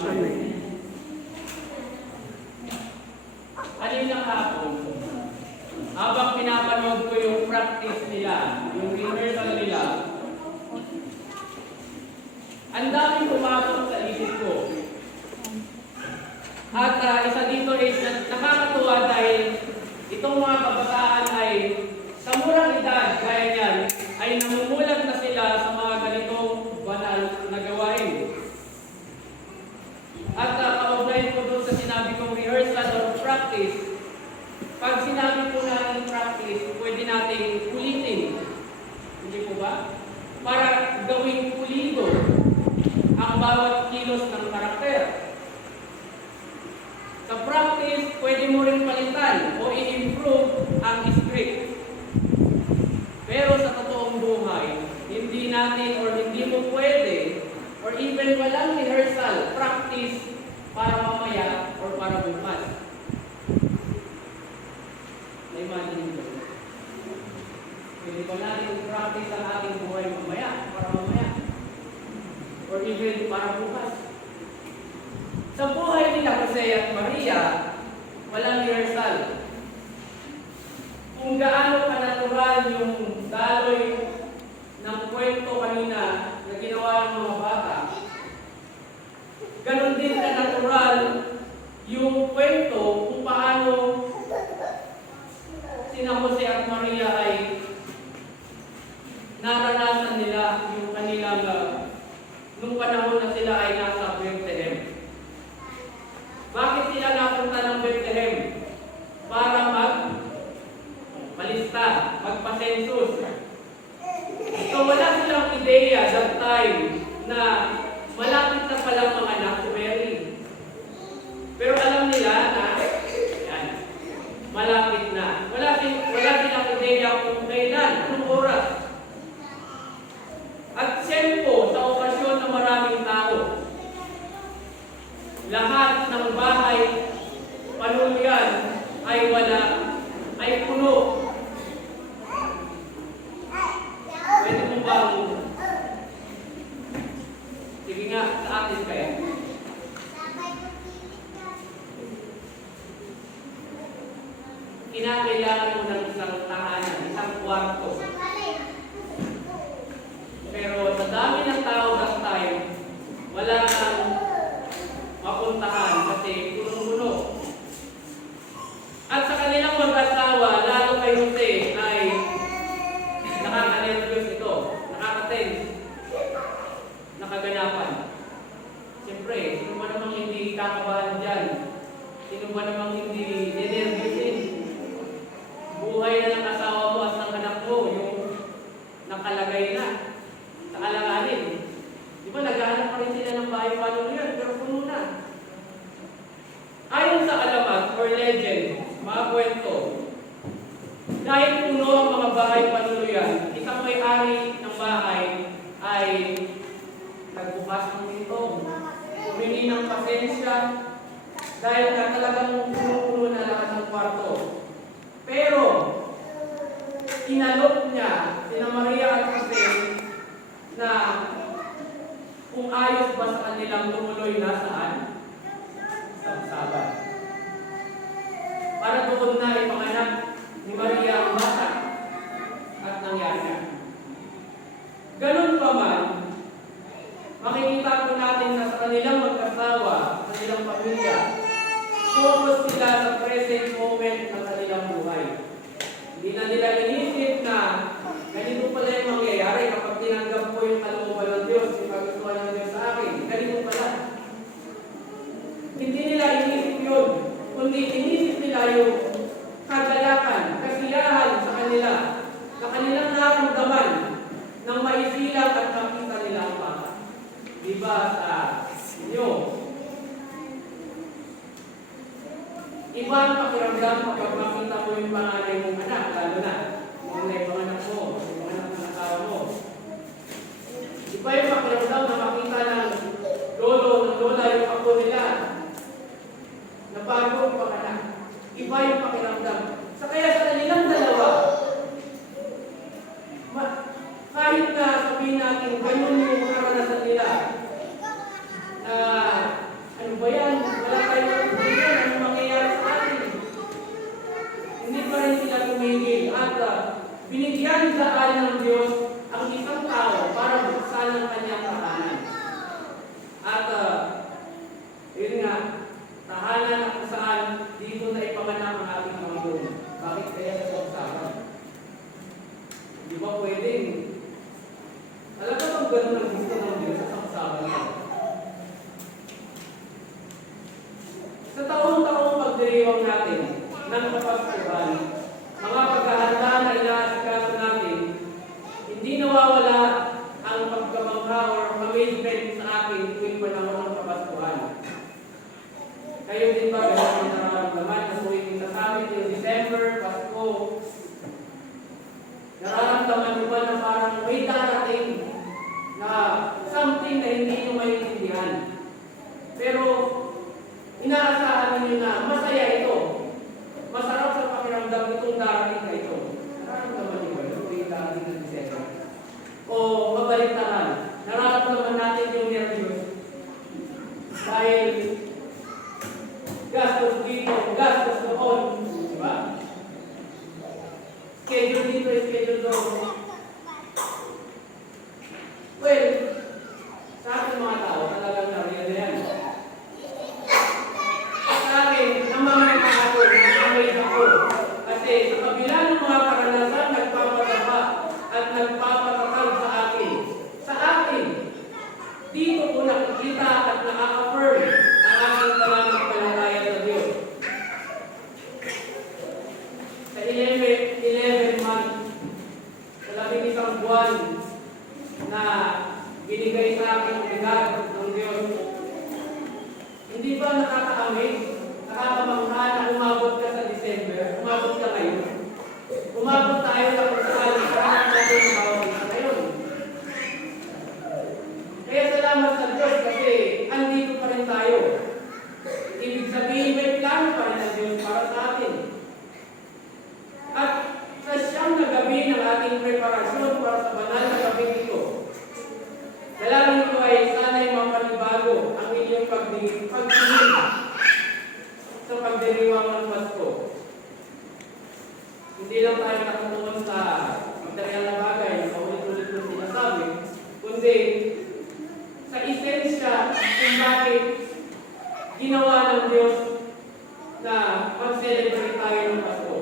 Amen. Kanina hapon, habang pinapanood ko yung practice nila, yung rehearsal nila, ang daming pumasok sa isip ko. At isa dito is nakakatuwa dahil itong mga kabataan ay sa murang edad gaya niyan ay namumulat na sila sa mga ganitong banal na gawain. At kaugnay ko doon sa sinabi kong rehearsal or practice, pag sinabi po natin practice, pwede natin ulitin. Hindi po ba? Para gawing pulido ang bawat kilos ng karakter. Sa practice, pwede mo rin palitan o i-improve ang script. Pero sa totoong buhay, hindi natin or hindi mo pwede or even walang rehearsal, practice para mamaya or para bukas. Na-imagine mo. Pwede ba natin practice ang ating buhay mamaya, para mamaya? Or even para bukas? Sa buhay nila Jose at Maria, walang rehearsal. Kung gaano ka-natural yung daloy ng kwento kanina na ginawa ng mga bata, ganon din ka-natural yung kwento kung paano sina Jose at Maria ay naranasan nila yung kanilang nung panahon na sila ay nasa Bethlehem. Bakit sila napunta ng Bethlehem? Para malista, magpa-census. So wala silang ideya that time na malapit na palang mga anak si Mary. Pero alam nila na yan, malapit na. Wala silang ideya kung kailan, anong oras. At siyempre, sa okasyon ng maraming tao, lahat ng bahay, panulyan ay wala, ay puno. Pwede mo bang, sige nga, sa atin kaya. Kinakailangan mo ng isang tahanan, isang kwarto. Pero sa dami ng tao that time, wala kang mapuntahan kasi puno-puno. At sa kanilang mag-asawa, lalo kay Jose ay nakaka-nervyos ito, nakaka-tense, nakaganapan. Siyempre, sino ba namang hindi kakabahan dyan? Sino ba namang hindi ninervyosin? Buhay na ng asawa mo at ng anak mo, yung nakalagay na sa alanganin. Di ba, naghahanap pa rin sila ng bahay paano yan, pero puno na. Ayon sa alamat or legend, mga kwento, dahil puno ang mga bahay panuluyan, isang may-ari ng bahay ay nagbukas ng pinto, humingi ng pasensya, dahil na talagang puno-puno na lahat ng kwarto. Pero, inalok niya sina Maria at Jose na kung ayos ba sa kanilang tumuloy na saan? Sa Sabat. Para doon na ipanganak ni Maria ang bata at nangyari na. Ganun pa man, makikita po natin na sa kanilang mag-asawa, sa kanilang pamilya, focus sila sa present moment ng kanilang buhay. Hindi na nila inisip na ganito pala yung mangyayari kapag tinanggap ko yung kalooban ng Diyos, yung kagustuhan ng Diyos sa akin. Ganito pala. Hindi nila inisip yun, kundi inisip nila yung kagalakan, kasiyahan sa kanila, na kanilang naramdaman nang maisilang at makita nila ang bata. Diba sa inyo? Iba ang pakiramdam kapag makita mo yung panganay mong anak, lalo na kung may panganak mo, may panganak ng asawa mo. Iba yung pakiramdam na makita ng lolo, ng lola, yung ako nila, na bagong panganak. Iba yung pakiramdam. Sa kaya sa kanilang dalawa, kahit na sabihin natin, ganun yung karanasan nila, ganun ang gusto ng Diyos sa saksakan niya. Sa taong-taong pagdiriwang natin ng Kapaskuhan, mga paghahanda na inaasikaso natin, hindi nawawala ang pagkamangha or amazement sa akin tuwing panahon ng Kapaskuhan. Kayo din ba ganun ang nararamdaman na tuwing nasabit yung December, Pasko, nararamdaman mo ba na parang may darating na something na hindi nyo maintindihan? Pero inaasahan ninyo na masaya ito. Masarap sa pakiramdam itong darating na ito. Nararamdaman nyo ba ito tuwing darating ng December? O mabaliktaran, nararamdaman natin yung nervyos dahil gastos dito, gastos doon, di ba? Schedule dito, schedule doon. Well, sa ating mga tao, talagang nariyan na yan. Sa akin, namamalit ako, namamalit ako. Kasi sa kabila ng mga karanasan, nagpapataba at nagpapatakal sa akin. Sa akin, dito ko nakikita at na-affirm ang aking pananampalataya sa Diyos. Sa 11 months, sa 11 buwan na binigay sa akin ang regalo ng Diyos, hindi ba nakaka-amaze, nakakamangha na umabot ka sa December, umabot ka ngayon? Umabot tayo na kung saan natin umabot ka ngayon. Kaya salamat sa Diyos kasi andito pa rin tayo. Ibig sabihin, may plano pa rin ang Diyos para sa atin. At sa siyang na gabi ng ating preparasyon para sa banal na gabi ito, dalangin ko ay sana'y mapanibago ang inyong pagtingin sa pagdiriwang ng Pasko. Hindi lang tayo nakatuon sa material na bagay na paulit-ulit ko sinasabi, kundi sa esensya kung bakit ginawa ng Diyos na mag-celebrate tayo ng Pasko.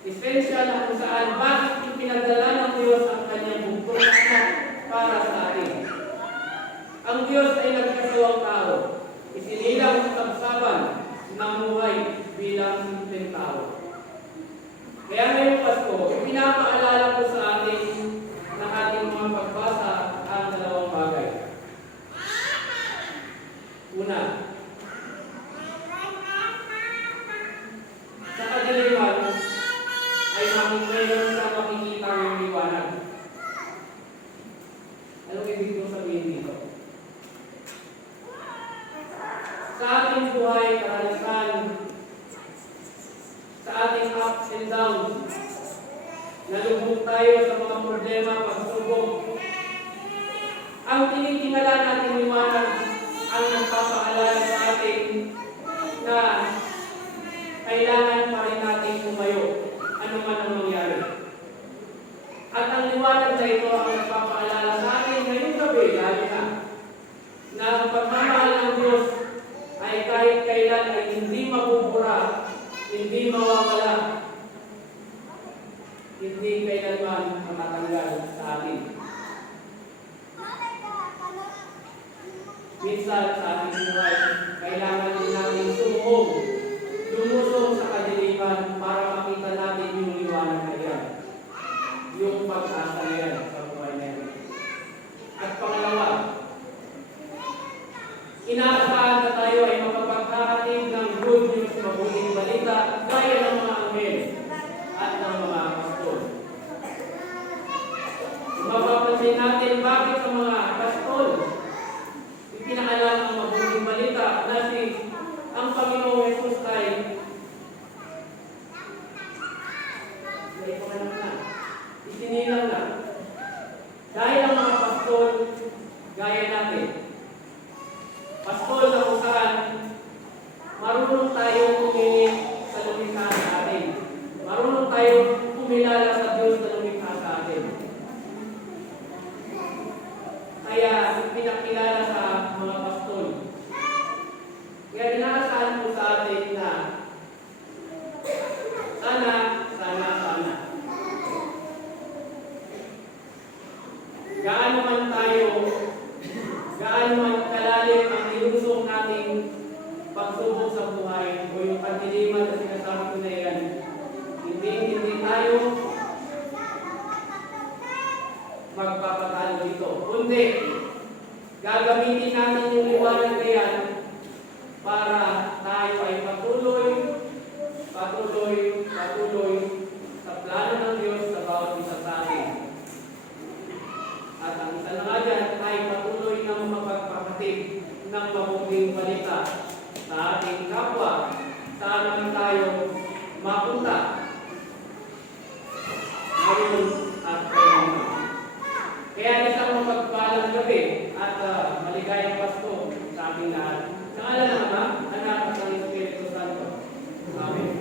Esensya na kung saan bakit ipinagdala ng Diyos ang kanyang bugtong anak para sa atin. Ang Diyos ay nagkasawang tao, isinilang sa sabsaban ng buhay bilang simpleng tao. Kaya ngayong Pasko, pinapaalala ko sa atin ng ating mga pagbasa ang dalawang bagay. Una, sa kadiliman ay mayroon sa makikita ng liwanag. Anong ibig kong sabihin dito? Sa ating buhay, karanasan, sa ating ups and downs, nalubog tayo sa mga problema, pagsubok. Ang tinitingala natin liwanag ang nagpapaalala sa atin na kailangan pa rin natin tumayo, ano man ang mangyari. At ang liwanag na ito ang nagpapaalala sa atin ngayong gabi, lalo na ang pagmamahal ng Diyos ay kahit kailan ay hindi mabubura, hindi mawawala, hindi kailanman matatanggal sa atin. Minsan sa ating buhay, kailangan din natin lumusong sa kadiliman para makita natin yung liwanag na yan, yung pag-asa na yan sa buhay na yan. At pangalawa, inaasahan na tayo ay makapagkakating ng good news, mabuting balita, gaya ng mga anghel at ng mga pastor. Mapapansin natin bakit sa mga pastor ipinaalam ang mabuting balita na ang Panginoong Yesus ay isinilang na. Dahil ang mga pastor, gaya natin, pastor na kung saan marunong tayong humingi sa lumikha sa atin. Marunong tayong kumilala sa Diyos na lumikha sa atin. Kaya pinakilala sa mga pastor. Kaya inaasahan po sa atin na sana gaano man pagsubok sa buhay o yung kadiliman na sinasabi ko na yan, hindi tayo magpapatalo dito. Kundi, gagamitin natin yung liwanag na yan para tayo ay patuloy sa plano ng Diyos sa bawat isa sa atin. At ang isa na nga dyan ay patuloy na mapagpakatid ng mabuting balita sa ating kapwa, saan man tayo mapunta ngayon at kailanman. Kaya isang mapagpalang gabi at maligayang Pasko sa ating lahat. Sa ngalan ng Ama, Anak at ng Espiritu Santo. Amen.